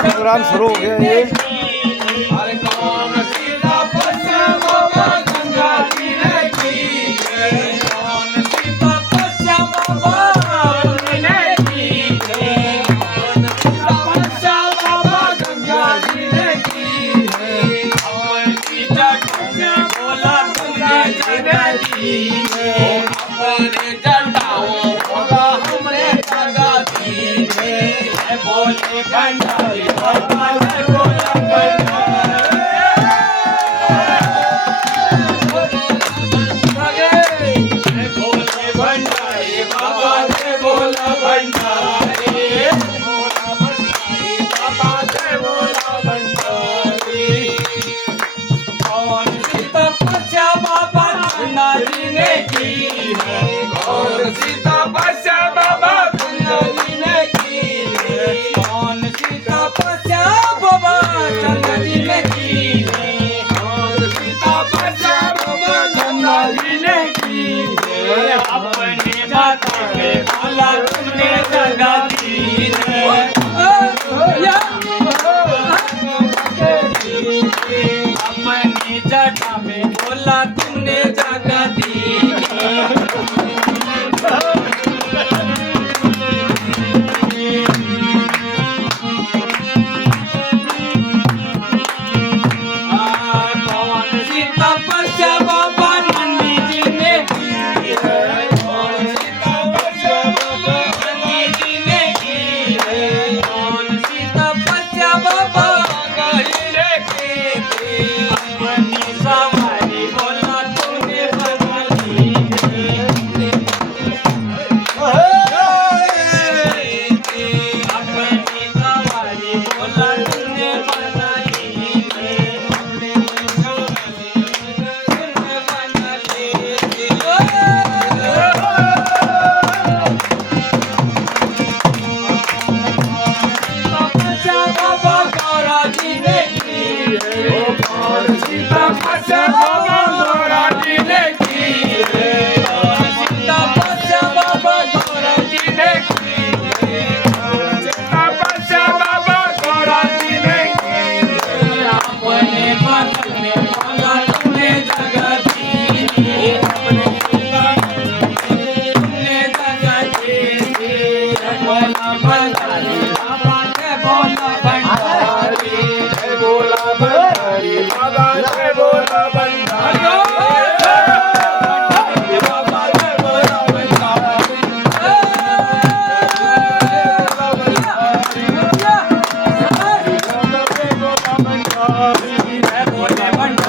प्रोग्राम शुरू हो गया ये। बोले भंडारी बाबा जय बोला भंडारी बोले भंडारी बाबा जय बोला भंडारी बाबा जय बोला भंडारी। कौन सी तपस्या बाबा गंगा जी ने की है, कौन सी तपस्या बाबा गंगा जी ने की है, कौन सी तपस्या बाबा गंगा जी ने की है, कौन सी तपस्या बाबा गंगा जी ने की है। अपने माता में बोला तुमने जगा दी है, अपनी जटा में बोला तुमने जगा दी है। कौन सी तपस्या बाबा नंदी जी ने की है, कौन सी तपस्या बाबा नंदी जी ने की है, कौन सी तपस्या बाबा गंगा जी ने की थी। अपनी सवारी बोला तुमने बना ली है, अपनी सवारी बोला तुमने बना ली है, तपस्या बाबा गौरा जी ने की है, कौन सी तपस्या बाबा गौरा जी ने की है, कौन सी तपस्या बाबा गौरा जी ने की है, कौन सी तपस्या बाबा गौरा जी ने की है। अपने मन में बोला तुमने जगा दी है, अपने तुमने जगा दी है। बोला भंडारी बाबा जय बोला भंडारी, जय बोला भंडारी बाबा जय बोला भंडारी, बाबा जय बोला भंडारी, जय बोला भंडारी, जय बोला भंडारी।